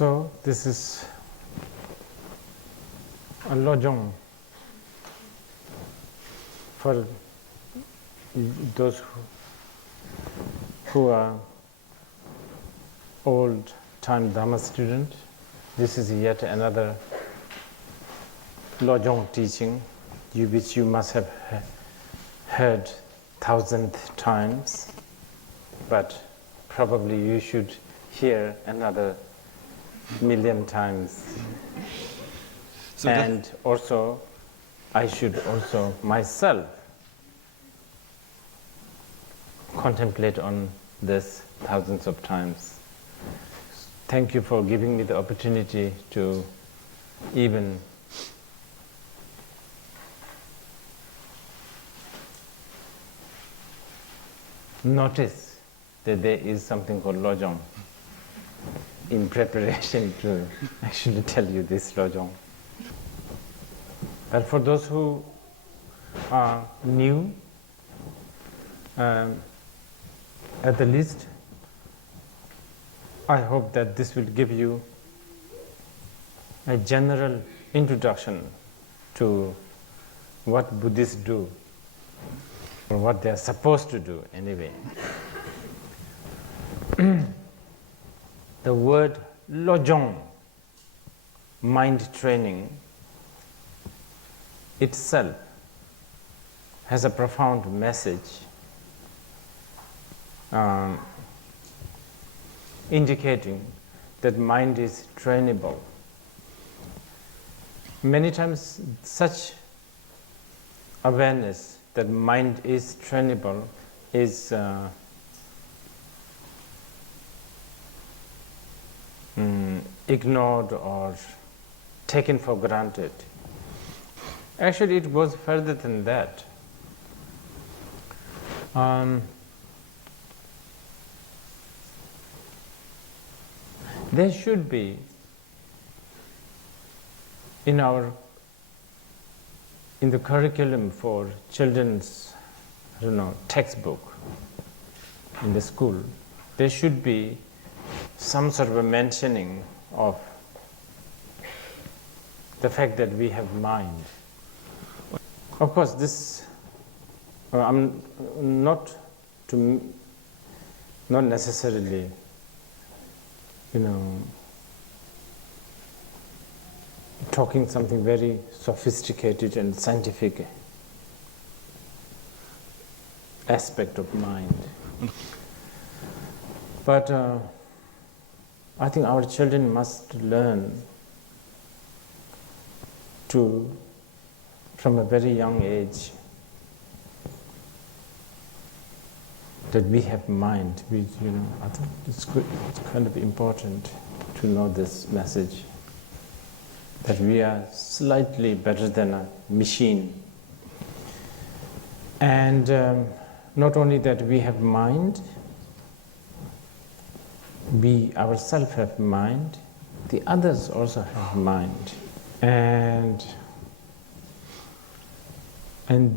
So this is a Lojong for those who are old-time Dharma student. This is yet another Lojong teaching, which you must have heard thousandth times, but probably you should hear another million times. So and also, I should also myself contemplate on this thousands of times. Thank you for giving me the opportunity to even notice that there is something called Lojong in preparation to actually tell you this Lojong. But for those who are new, at the least, I hope that this will give you a general introduction to what Buddhists do, or what they are supposed to do anyway. The word Lojong, mind training, itself has a profound message indicating that mind is trainable. Many times such awareness that mind is trainable is ignored or taken for granted. Actually, it goes further than that. There should be in the curriculum for children's, textbook in the school, there should be some sort of a mentioning of the fact that we have mind. Of course, this I'm not necessarily, talking something very sophisticated and scientific aspect of mind. But I think our children must learn from a very young age, that we have mind. I think it's good. It's kind of important to know this message, that we are slightly better than a machine. And not only that we have mind, we ourselves have mind, the others also have mind. And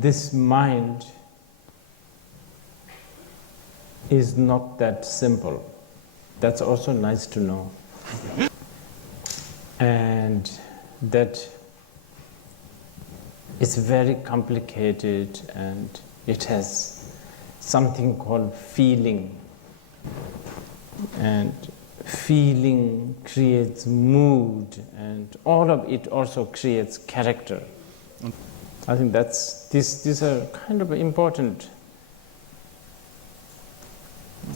this mind is not that simple. That's also nice to know. And that it's very complicated, and it has something called feeling. And feeling creates mood, and all of it also creates character. I think these are kind of important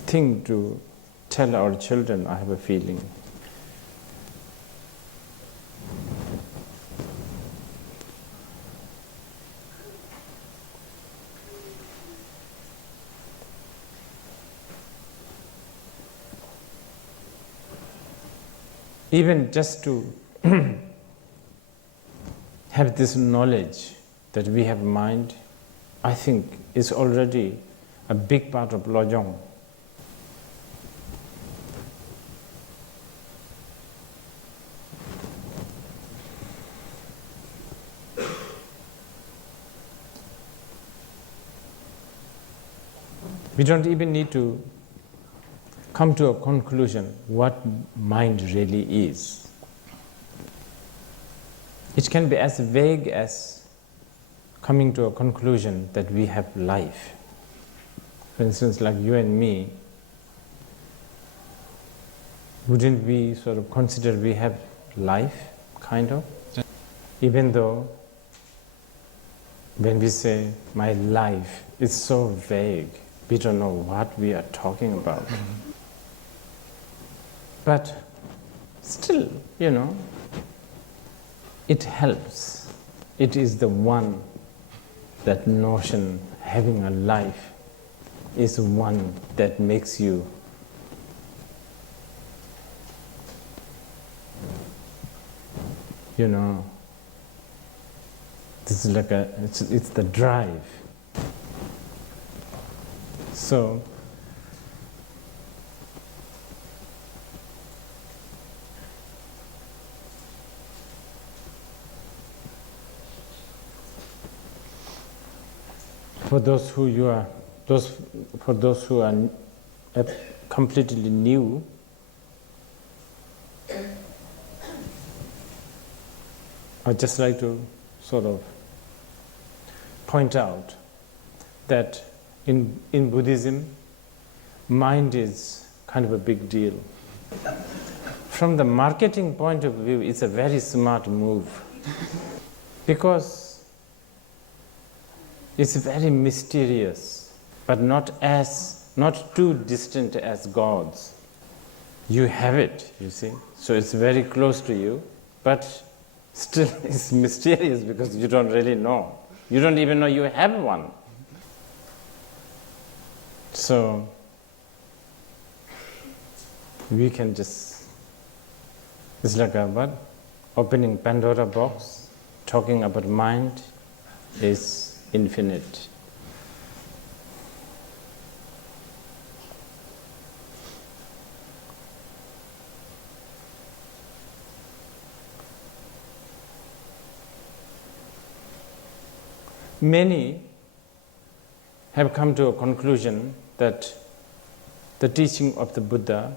thing to tell our children, I have a feeling. Even just to have this knowledge that we have mind, I think is already a big part of Lojong. We don't even need to come to a conclusion what mind really is. It can be as vague as coming to a conclusion that we have life. For instance, like you and me, wouldn't we sort of consider we have life, kind of? Even though when we say my life, it's so vague, we don't know what we are talking about. But still, it helps. It is the one, that notion, having a life, is one that makes you this is like it's the drive. So for those who are completely new, I'd just like to sort of point out that in Buddhism, mind is kind of a big deal. From the marketing point of view, it's a very smart move because it's very mysterious, but not too distant as God's. You have it, you see, so it's very close to you, but still it's mysterious because you don't really know. You don't even know you have one. So we can just, it's like opening Pandora box, talking about mind is infinite. Many have come to a conclusion that the teaching of the Buddha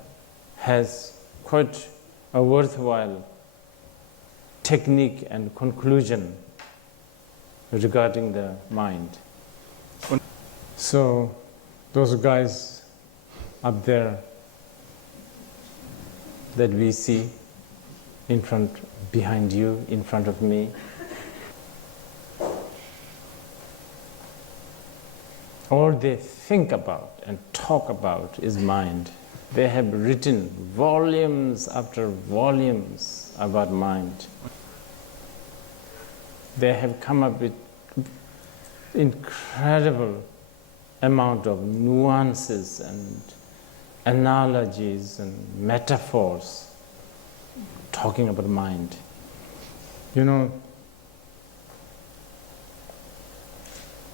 has quite a worthwhile technique and conclusion regarding the mind. So those guys up there that we see behind you, in front of me, all they think about and talk about is mind. They have written volumes after volumes about mind. They have come up with incredible amount of nuances and analogies and metaphors talking about mind.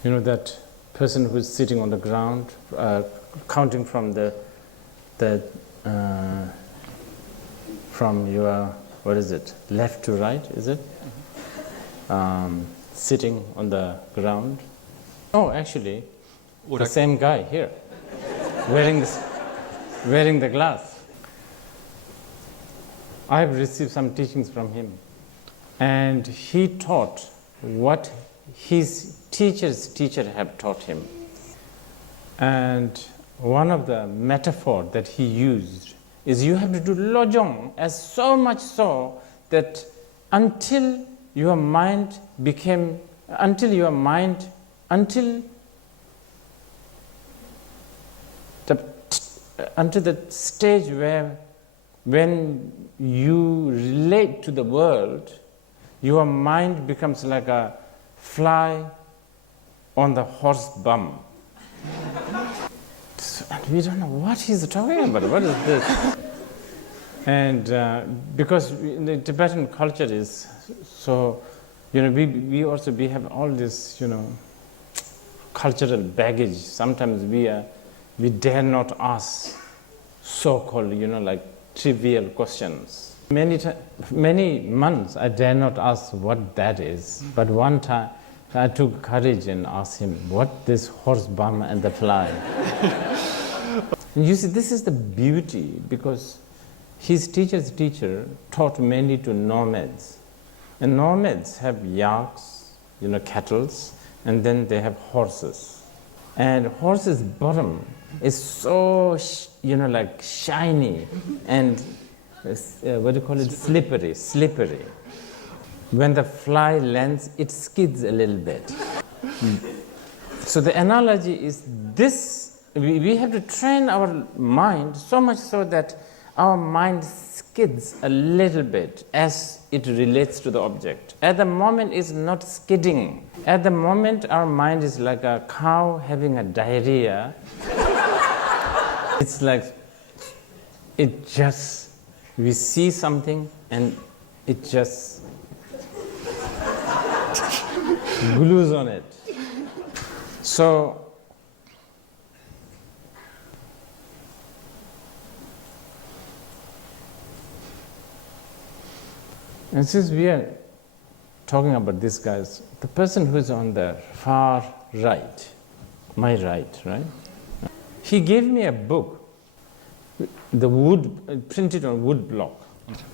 That person who's sitting on the ground, counting from from your, left to right, is it? Sitting on the ground. Oh, actually, the same guy here, wearing the glass. I've received some teachings from him, and he taught what his teacher's teacher have taught him. And one of the metaphor that he used is you have to do Lojong, as so much so that until the stage where when you relate to the world, your mind becomes like a fly on the horse bum. And we don't know what he's talking about. What is this? And because in the Tibetan culture is so, we have all this, cultural baggage. Sometimes we dare not ask so-called, like trivial questions. Many months I dare not ask what that is. But one time I took courage and asked him, what this horse bum and the fly? And you see, this is the beauty, because his teacher's teacher taught mainly to nomads. And nomads have yaks, cattle, and then they have horses. And horse's bottom is so, like shiny and, what do you call it, slippery. When the fly lands, it skids a little bit. So the analogy is this, we have to train our mind so much so that our mind skids a little bit as it relates to the object. At the moment, it's not skidding. At the moment, our mind is like a cow having a diarrhea. It's like, we see something and it just glues on it. So, and since we are talking about these guys, the person who's on the far right, my right, he gave me a book, the wood, printed on wood block.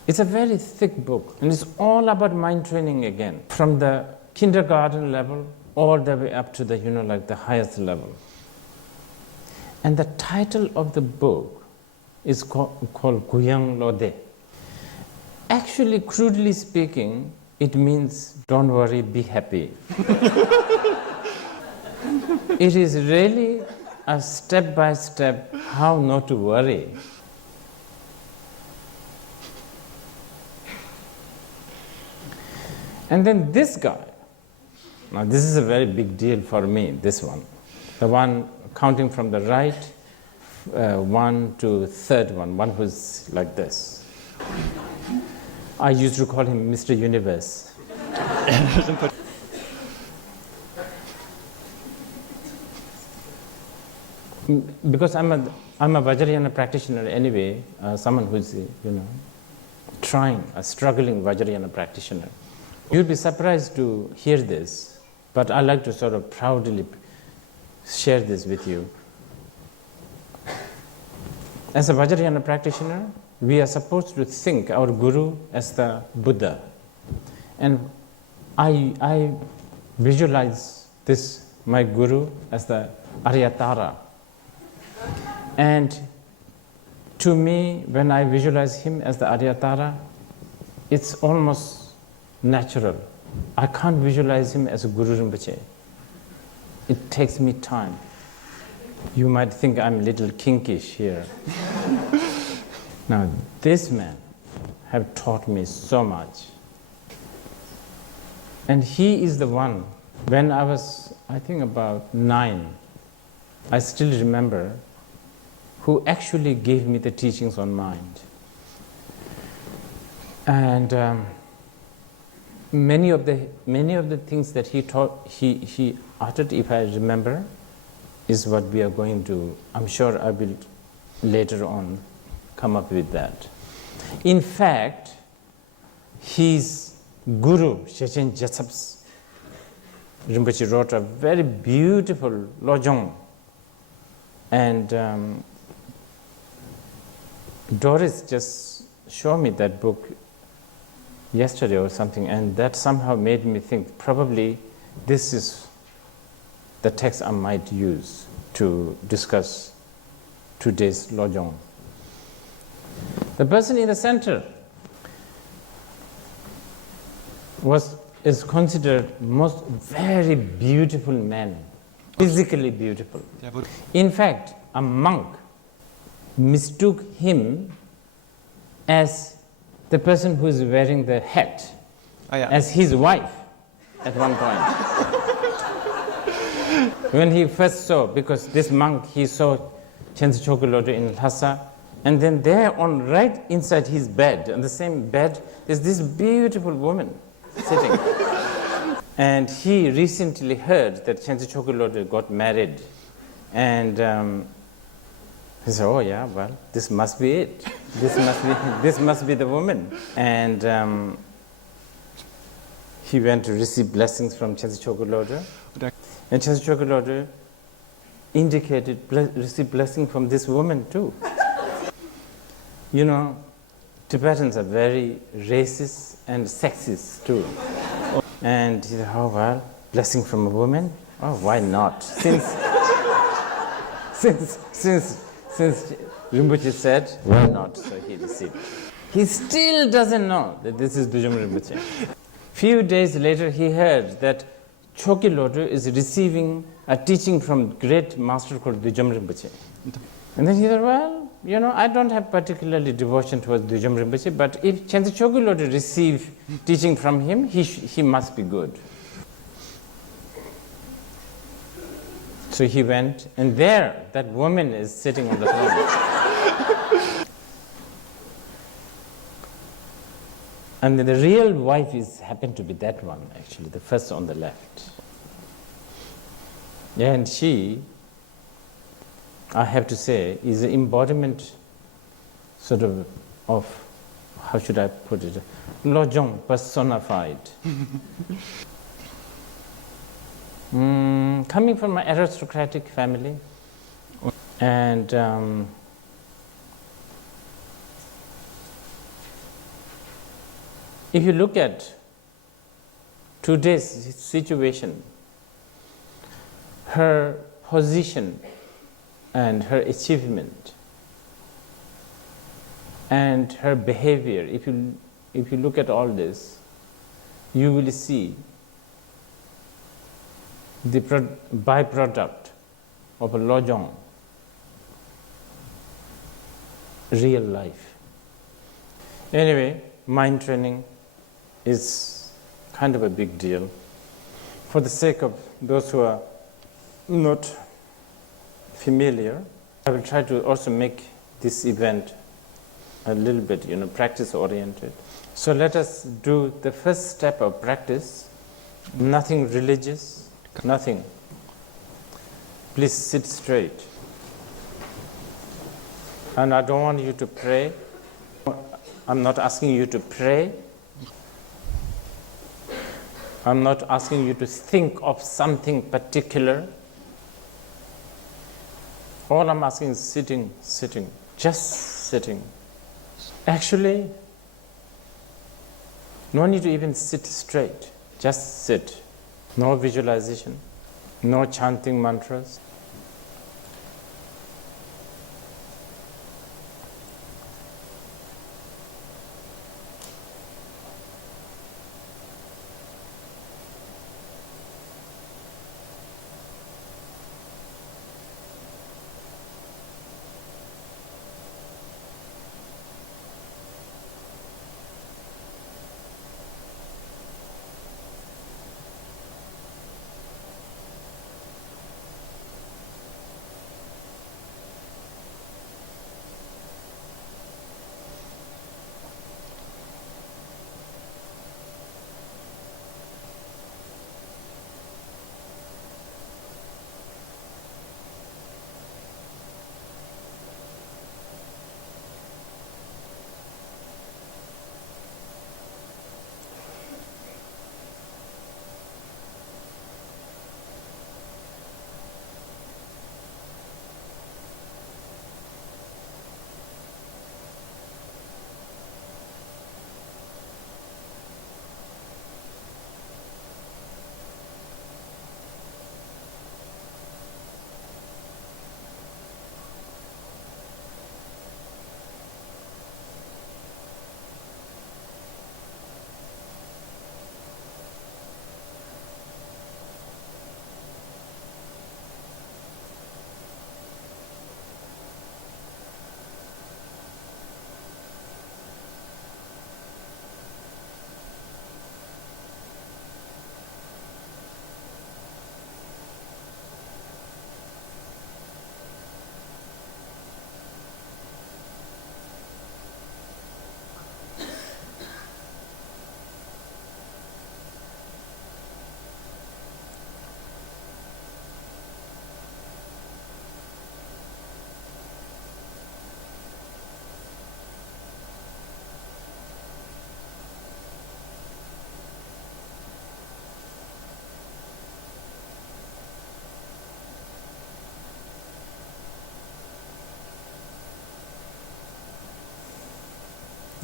It's a very thick book, and it's all about mind training again, from the kindergarten level all the way up to the, like the highest level. And the title of the book is called Guyang Lode. Actually, crudely speaking, it means don't worry, be happy. It is really a step-by-step how not to worry. And then this guy, now this is a very big deal for me, this one. The one counting from the right, one to third one who's like this. I used to call him Mr. Universe. Because I'm a Vajrayana practitioner anyway, someone who's, trying, a struggling Vajrayana practitioner. You'll be surprised to hear this, but I like to sort of proudly share this with you. As a Vajrayana practitioner, we are supposed to think our Guru as the Buddha. And I visualize this, my Guru, as the Aryatara. And to me, when I visualize him as the Aryatara, it's almost natural. I can't visualize him as a Guru Rinpoche. It takes me time. You might think I'm a little kinkish here. Now, this man have taught me so much. And he is the one, when I was, I think about 9, I still remember, who actually gave me the teachings on mind. And many of the things that he taught, he uttered, if I remember, is what we are going to, I'm sure I will later on come up with that. In fact, his Guru, Shechen Jesab Rinpoche, wrote a very beautiful Lojong. And Doris just showed me that book yesterday or something, and that somehow made me think probably this is the text I might use to discuss today's Lojong. The person in the center is considered most very beautiful man, physically beautiful. In fact, a monk mistook him as the person who is wearing the hat, as his wife at one point. When he first saw, because this monk, he saw Chense Chokuloto in Lhasa, and then there on right inside his bed, on the same bed, is this beautiful woman sitting. And he recently heard that Chense Chokuloto got married. And he said, oh yeah, well, this must be it. This must be the woman. And he went to receive blessings from Chense Chokuloto. And Chense Chokuloto indicated, receive blessing from this woman too. You know, Tibetans are very racist and sexist too. And he said, oh well, blessing from a woman? Oh, why not? Since Rinpoche said, why not? So he received. He still doesn't know that this is Dujum Rinpoche. Few days later, he heard that Choki Lodro is receiving a teaching from great master called Dujum Rinpoche. And then he said, well, you know, I don't have particularly devotion towards Dujum Rinpoche, but if Chenze Choki Lodro receive teaching from him, he must be good. So he went, and there, that woman is sitting on the throne. And the real wife happened to be that one, actually, the first on the left. And she, I have to say, is an embodiment of how should I put it? Lojong personified. Coming from an aristocratic family, and if you look at today's situation, her position and her achievement and her behavior, if you look at all this, you will see the byproduct of a Lojong real life. Anyway, mind training is kind of a big deal. For the sake of those who are not familiar, I will try to also make this event a little bit, practice oriented. So let us do the first step of practice. Nothing religious, nothing. Please sit straight. And I don't want you to pray. I'm not asking you to pray. I'm not asking you to think of something particular. All I'm asking is sitting, just sitting. Actually, no need to even sit straight, just sit. No visualization, no chanting mantras.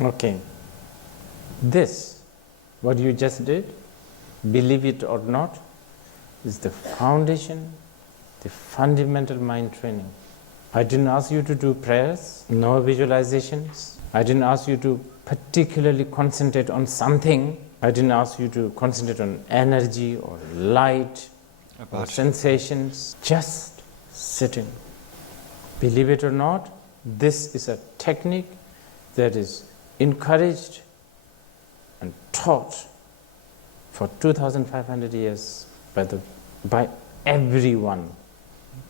Okay. This, what you just did, believe it or not, is the foundation, the fundamental mind training. I didn't ask you to do prayers, no visualizations. I didn't ask you to particularly concentrate on something. I didn't ask you to concentrate on energy or light or sensations. Just sitting. Believe it or not, this is a technique that is encouraged and taught for 2,500 years by every one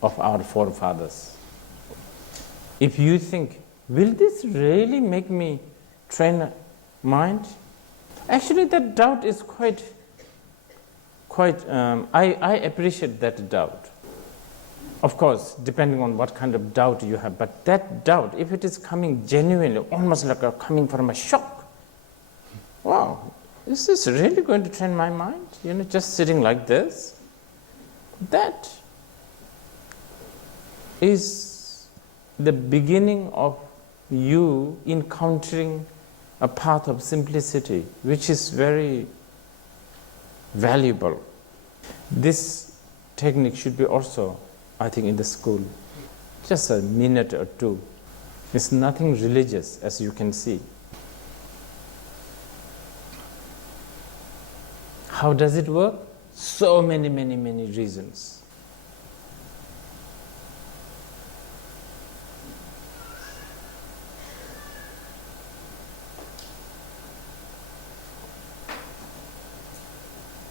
of our forefathers. If you think, will this really make me train a mind? Actually, that doubt is quite I appreciate that doubt. Of course, depending on what kind of doubt you have, but that doubt, if it is coming genuinely, almost like coming from a shock, wow, is this really going to train my mind? Just sitting like this? That is the beginning of you encountering a path of simplicity, which is very valuable. This technique should be also, I think, in the school. Just a minute or two. It's nothing religious, as you can see. How does it work? So many reasons.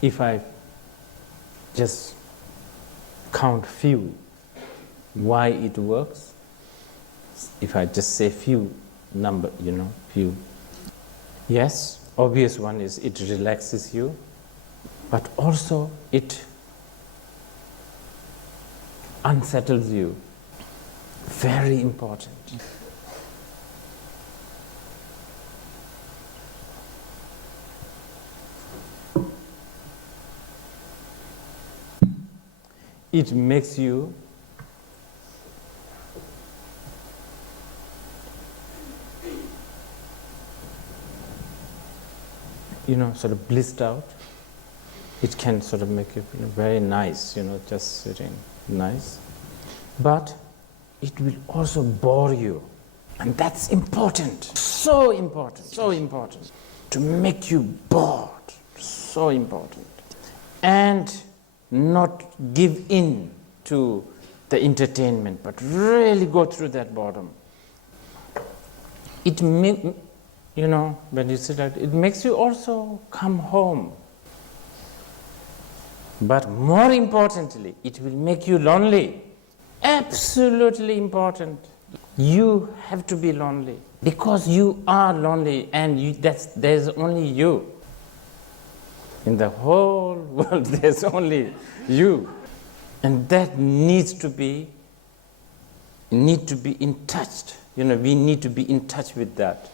If I just count few, why it works, if I just say few number, few. Yes, obvious one is it relaxes you, but also it unsettles you. Very important. It makes you sort of blissed out. It can sort of make you feel very nice, just sitting nice. But it will also bore you. And that's important. So important. To make you bored. So important. And not give in to the entertainment, but really go through that boredom. It when you sit like it makes you also come home. But more importantly, it will make you lonely. Absolutely important. You have to be lonely because you are lonely, and there's only you. In the whole world, there's only you. And that needs to be in touch. We need to be in touch with that.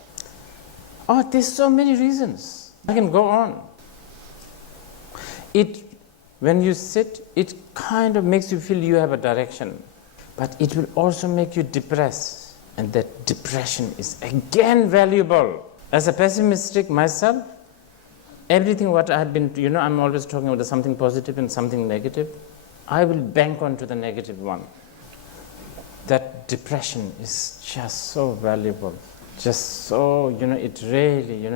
Oh, there's so many reasons. I can go on. When you sit, it kind of makes you feel you have a direction. But it will also make you depressed. And that depression is again valuable. As a pessimistic myself, everything what I have been, I'm always talking about something positive and something negative. I will bank onto the negative one. That depression is just so valuable. Just so, it really,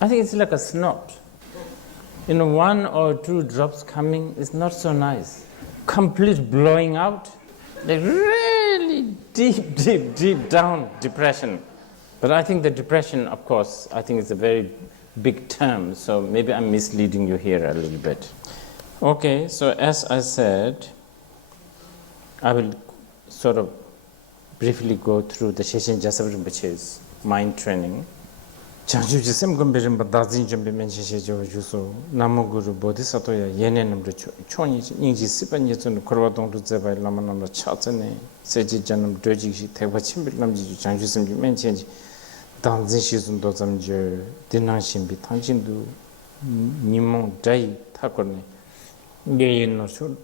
I think it's like a snot. One or two drops coming is not so nice. Complete blowing out, like really deep down depression. But I think the depression, of course, I think it's a very big term, so maybe I'm misleading you here a little bit. Okay, so as I said, I will sort of briefly go through the Sheshen Jasab Rinpoche's mind training. 장주지 샘금베름 바다진 좀 비면시시 저 주소 나무구루 보디사토야 예네놈도 촌이 닝지 스번 예전 거로동도 제발 라만놈도 차전에 세지전놈 드지시 대바침빌 남지 장주심 비면시지 당진 시즌도 잠저 디나심비 당진도 니몽 다이 타거네 예인노쇼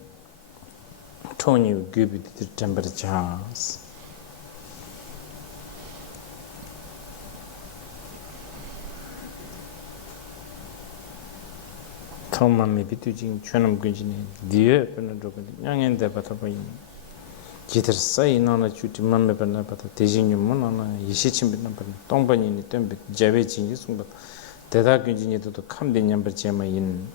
토니 기비디 템퍼처스 Thomami bitujing chunam gunjini diye penadogani nyangende batabayin jitar sai nana chuti mamme bana bata tejinyu monana yishichim bina bana tongbani ni tembe jawe jingi sungba deda gunjini do kambe nyambar jema yin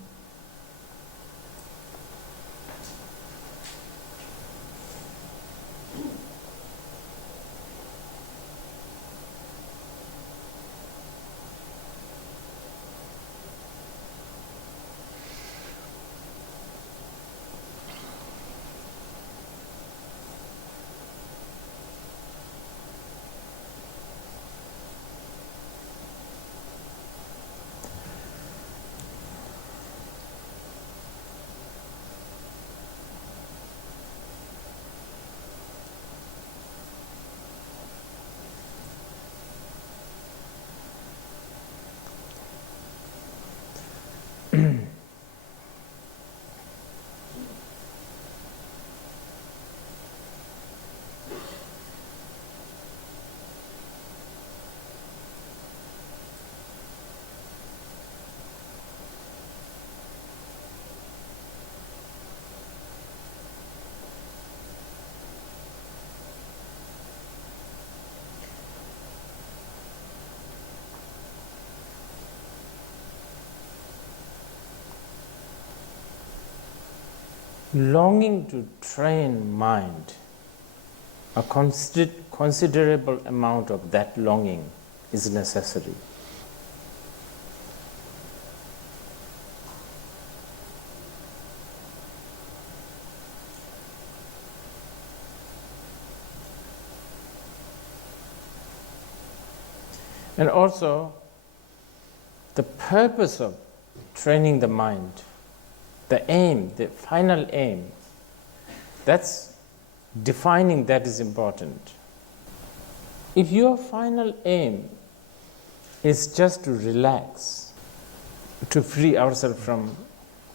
longing to train mind, a considerable amount of that longing is necessary. And also, the purpose of training the mind, the aim, the final aim, that's defining that is important. If your final aim is just to relax, to free ourselves from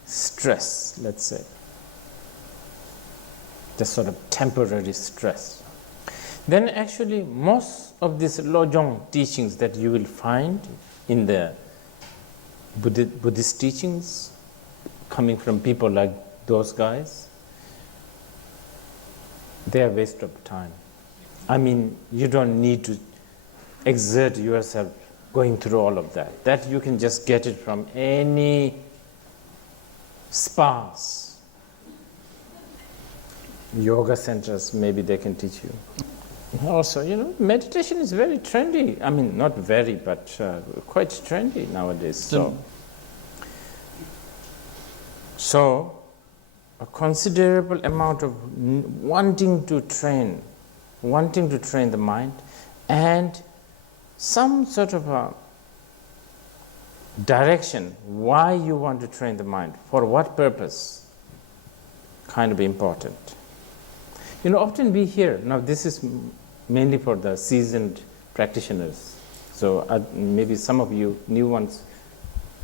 stress, let's say, the sort of temporary stress, then actually most of these Lojong teachings that you will find in the Buddhist teachings, coming from people like those guys, they are waste of time. I mean, you don't need to exert yourself going through all of that. That you can just get it from any spas, yoga centers, maybe they can teach you. Also, meditation is very trendy. I mean, not very, but quite trendy nowadays. So, a considerable amount of wanting to train the mind, and some sort of a direction why you want to train the mind, for what purpose, kind of important. Often we hear, now this is mainly for the seasoned practitioners, so maybe some of you new ones,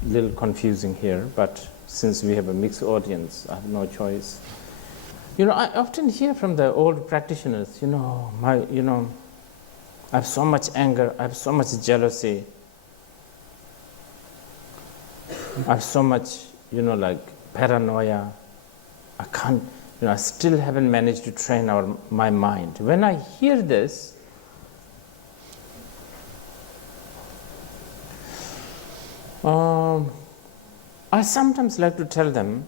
a little confusing here, but since we have a mixed audience, I have no choice. I often hear from the old practitioners, I have so much anger, I have so much jealousy, I have so much, like paranoia, I can't, I still haven't managed to train my mind. When I hear this, I sometimes like to tell them,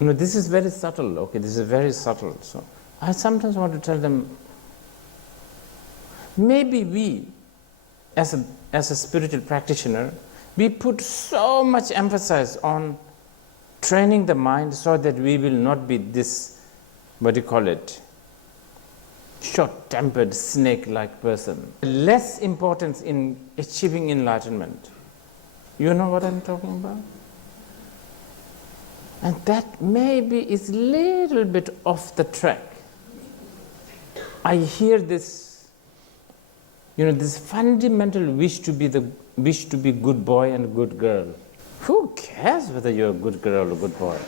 this is very subtle, okay, this is very subtle. So I sometimes want to tell them, maybe we, as a spiritual practitioner, we put so much emphasis on training the mind so that we will not be this, short-tempered, snake-like person. Less importance in achieving enlightenment. You know what I'm talking about? And that maybe is a little bit off the track. I hear this, this fundamental wish to be good boy and good girl. Who cares whether you're a good girl or good boy?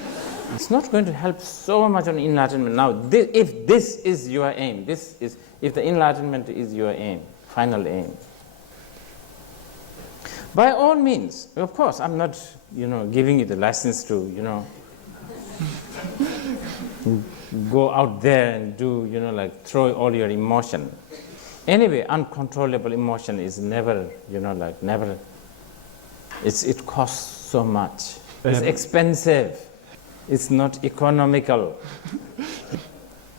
It's not going to help so much on enlightenment. Now, if this is your aim, if the enlightenment is your aim, final aim, by all means, of course, I'm not, giving you the license to, go out there and do, throw all your emotion. Anyway, uncontrollable emotion is never, never. It costs so much. It's expensive. It's not economical.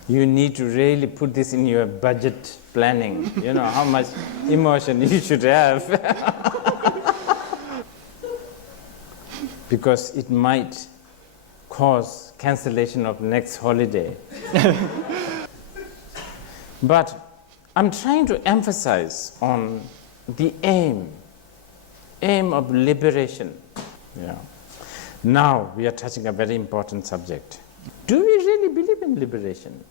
You need to really put this in your budget planning. How much emotion you should have. Because it might cause cancellation of next holiday. But I'm trying to emphasize on the aim of liberation. Yeah. Now we are touching a very important subject. Do we really believe in liberation?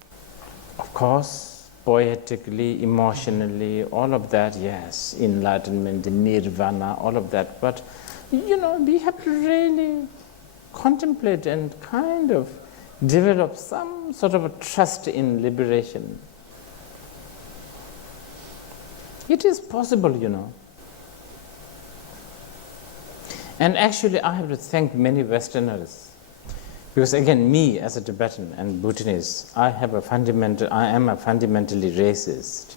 Of course, poetically, emotionally, all of that, yes, enlightenment, nirvana, all of that. But, we have to really contemplate and kind of develop some sort of a trust in liberation. It is possible, And actually, I have to thank many Westerners. Because again, me as a Tibetan and Bhutanese, I am a fundamentally racist.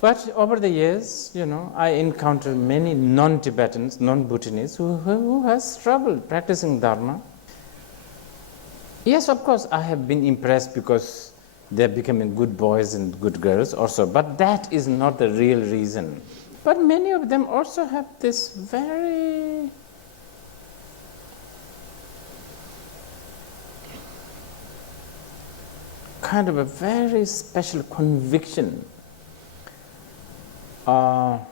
But over the years, I encountered many non-Tibetans, non-Bhutanese who has struggled practicing Dharma. Yes, of course, I have been impressed because they're becoming good boys and good girls also, but that is not the real reason. But many of them also have this very kind of a very special conviction. How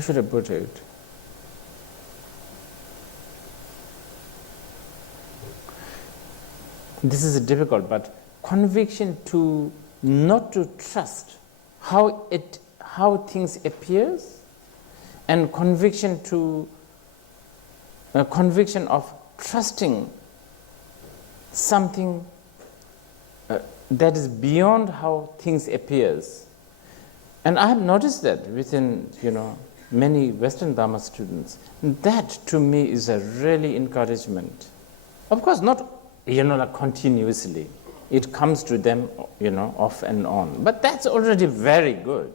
should I put it? This is difficult, but conviction to not to trust how things appears, and conviction of trusting something that is beyond how things appears. And I have noticed that within many Western Dharma students. That to me is a really encouragement. Of course, not continuously. It comes to them, off and on. But that's already very good.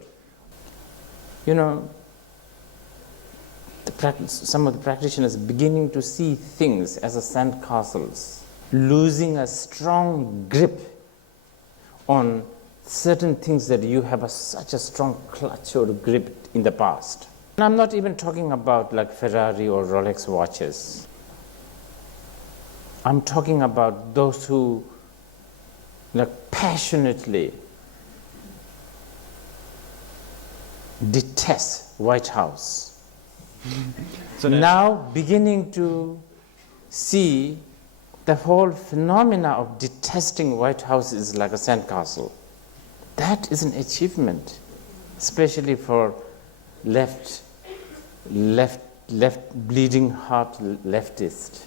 Some of the practitioners beginning to see things as a sandcastles, losing a strong grip on certain things that you have such a strong clutch or grip in the past. And I'm not even talking about like Ferrari or Rolex watches. I'm talking about those who passionately detest White House. So now beginning to see the whole phenomena of detesting White House is like a sandcastle. That is an achievement, especially for left bleeding heart leftist.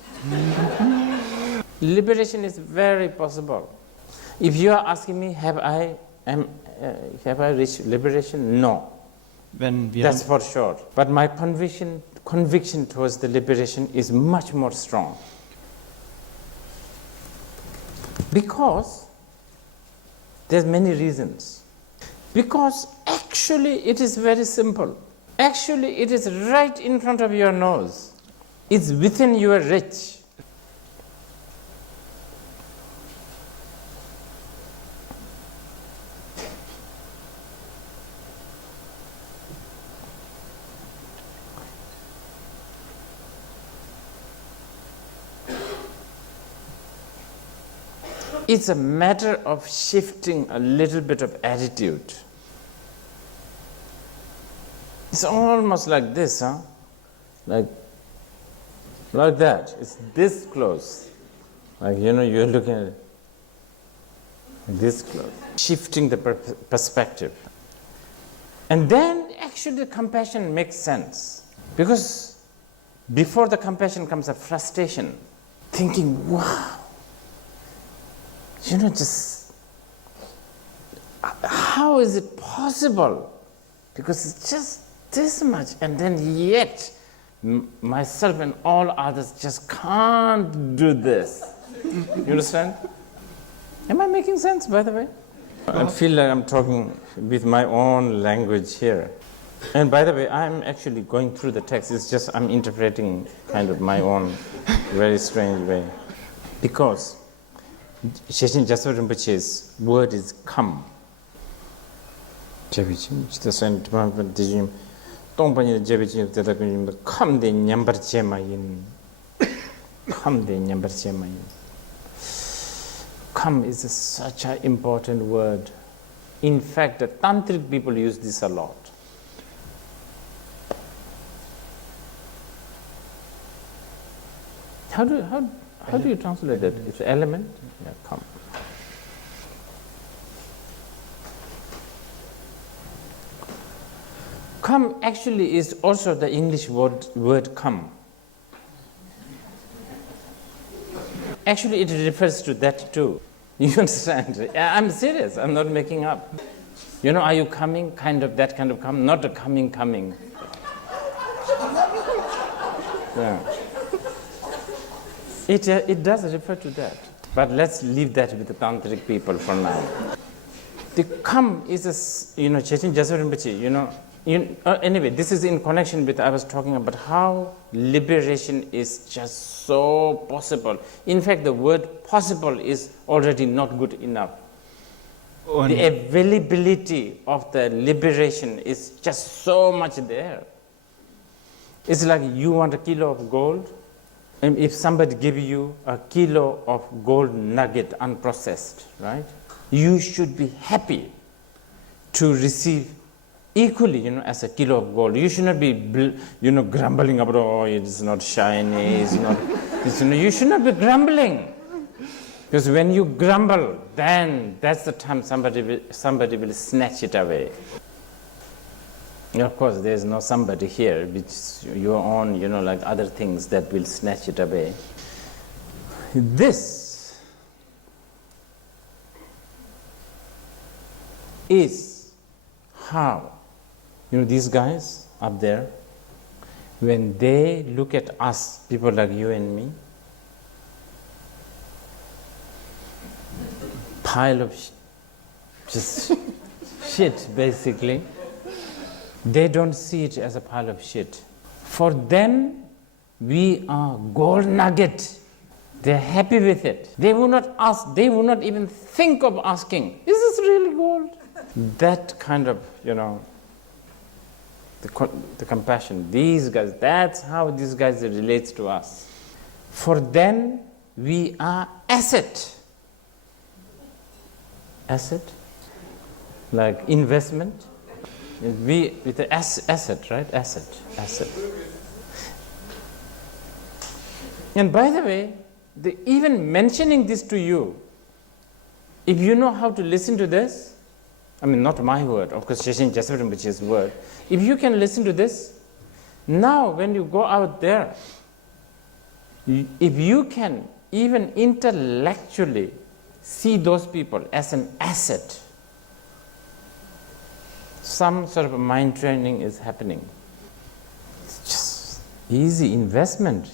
Liberation is very possible. If you are asking me, have I reached liberation? No. That's for sure. But my conviction towards the liberation is much more strong. Because there's many reasons. Because actually it is very simple. Actually it is right in front of your nose. It's within your reach. It's a matter of shifting a little bit of attitude. It's almost like this, huh? Like that. It's this close. Like, you're looking at it this close. Shifting the perspective. And then actually the compassion makes sense. Because before the compassion comes a frustration. Thinking, wow, just how is it possible? Because it's just this much, and then yet myself and all others just can't do this. You understand? Am I making sense, by the way? I feel like I'm talking with my own language here. And by the way, I'm actually going through the text. It's just I'm interpreting kind of my own very strange way. Because Sheshin Jasper Rinpoche's word is come. Come de nyambar chemayin. Come de nyambar chemayin. Come is such an important word. In fact, the tantric people use this a lot. How do you translate it? It's element? Yeah, come. Come actually is also the English word come. Actually, it refers to that too. You understand? I'm serious. I'm not making up. Are you coming? Kind of that kind of come, not a coming. Yeah. It does refer to that. But let's leave that with the tantric people for now. The come is Chechen Jasper Rinpoche, anyway, this is in connection with I was talking about how liberation is just so possible. In fact, the word possible is already not good enough. The availability of the liberation is just so much there. It's like you want a kilo of gold, and if somebody gives you a kilo of gold nugget unprocessed, right? You should be happy to receive equally, as a kilo of gold. You should not be, grumbling about, oh, it's not shiny, it's not, you should not be grumbling. Because when you grumble, then that's the time somebody will snatch it away. And of course, there's no somebody here, which your own, like other things that will snatch it away. This is how, these guys up there, when they look at us, people like you and me, pile of just shit, basically. They don't see it as a pile of shit. For them, we are gold nugget. They're happy with it. They will not ask, they will not even think of asking, is this really gold? That kind of, the compassion. These guys, that's how these guys relates to us. For them, we are asset. Asset? Like investment. We with the asset, right? Asset. And by the way, even mentioning this to you, if you know how to listen to this, not my word, of course, Sheshin Jasper Rinpoche's word. If you can listen to this, now when you go out there, if you can even intellectually see those people as an asset, some sort of mind training is happening. It's just easy investment.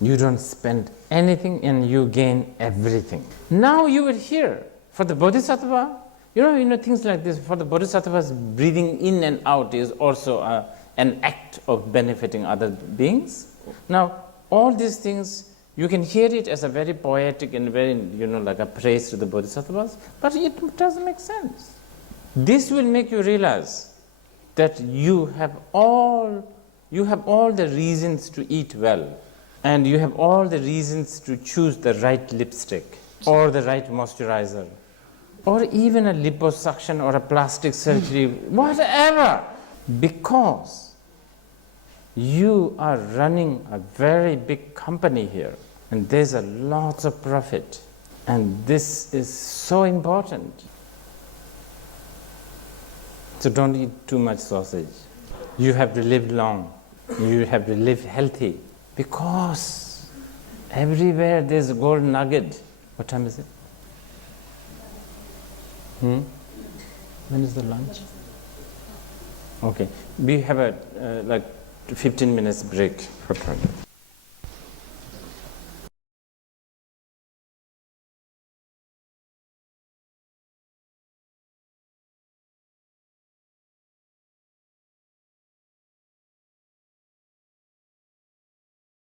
You don't spend anything and you gain everything. Now you will hear, for the Bodhisattva, things like this, for the Bodhisattvas, breathing in and out is also an act of benefiting other beings. Now, all these things, you can hear it as a very poetic and very, like a praise to the Bodhisattvas, but it doesn't make sense. This will make you realize that you have all the reasons to eat well, and you have all the reasons to choose the right lipstick. or the right moisturizer, or even a liposuction or a plastic surgery, whatever, because you are running a very big company here, and there's a lot of profit, and this is so important. So don't eat too much sausage. You have to live long. You have to live healthy, because everywhere there's a gold nugget. What time is it? When is the lunch? Okay, we have a like 15 minutes break for toilet.